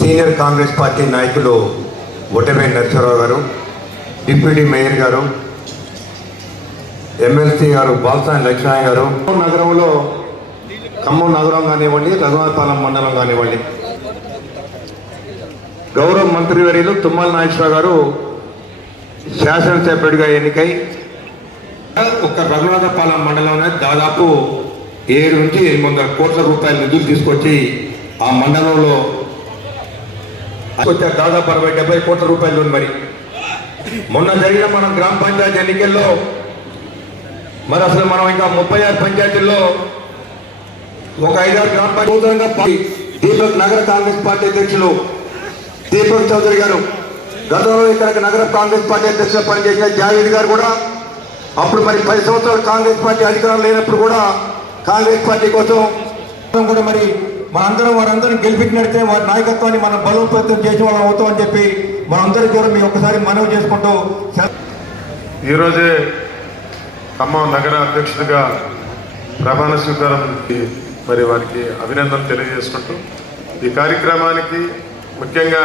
Senior Congress party నాయకులు ఒటెవేని నరసింహారావు గారు, deputy mayor గారు, ఎమ్మెల్సీ గారు బాలసాని లక్ష్మయ్య గారు, నగరంలో ఖమ్మం నగరం కానివ్వండి, రఘునాథపాలెం మండలం కానివ్వండి, గౌరవ మంత్రివర్యులు తుమ్మల నాగేశ్వరరావు గారు శాసనసభ్యుడిగా ఎన్నికై ఒక రఘునాథపాలెం మండలంలో దాదాపు 7 నుంచి 800 కోట్ల రూపాయల నిధులు తీసుకొచ్చి ఆ మండలంలో దాదాపు 60-70 కోట్ల రూపాయలు ఉంది. మరి మొన్న జరిగిన మనం గ్రామ పంచాయతీ ఎన్నికల్లో మరి అసలు మనం ఇంకా 36 పంచాయతీల్లో ఒక 5-6 గ్రామ పంచాయతీ దీపక్ నగర కాంగ్రెస్ పార్టీ అధ్యక్షులు దీపక్ చౌదరి గారు, గతంలో ఇక్కడ నగర కాంగ్రెస్ పార్టీ అధ్యక్షులు పనిచేసిన జావేద్ గారు కూడా అప్పుడు మరి 10 సంవత్సరాలు కాంగ్రెస్ పార్టీ అధికారం లేనప్పుడు కూడా కాంగ్రెస్ పార్టీ కోసం కూడా మరి మనందరం వారందరం గెలిపించినట్టే వారి నాయకత్వాన్ని మనం బలోపేతం చేసిన వాళ్ళం అవుతామని చెప్పి మనందరికీ కూడా మీ ఒక్కసారి మనవి చేసుకుంటూ ఈరోజే ఖమ్మం నగర అధ్యక్షుడిగా ప్రమాణ స్వీకారం మరి వారికి అభినందనలు తెలియజేసుకుంటూ ఈ కార్యక్రమానికి ముఖ్యంగా